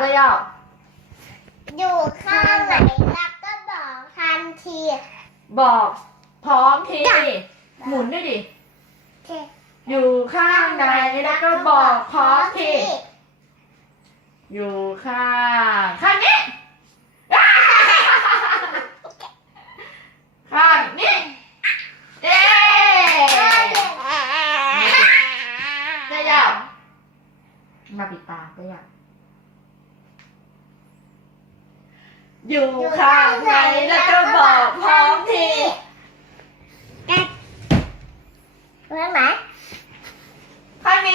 ก็ย่ออยู่ข้างไหนแล้วก็บอกทันทีบอกพร้อมทีหมุนด้วยดิ อยู่ข้างไหนแล้วก็บอกพร้อมทีอยู่ข้างข้างนี้ข้างนี้เย้ได้ยังมาปิดตาได้ยัง อยู่ข้างไหนแล้วก็บอกพร้อมทีเหมือนไหมใครมี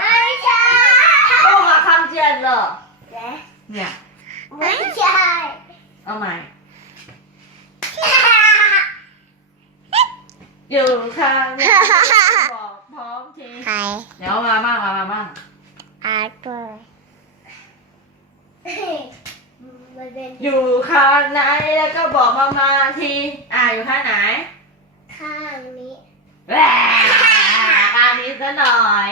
ไม่ใช่เข้ามาคำเจียนเหรอ เนี่ย ไม่ใช่เอาใหม่ อยู่ข้างในบอกพร้อมทีเดี๋ยวมาบ้างมามาบ้าง อาร์ตเบอ เป็นอยู่ข้างไหนแล้วก็บอกมามาทีอ่าอยู่ข้างไหนข้างนี้แหวกอันนี้ซะหน่อย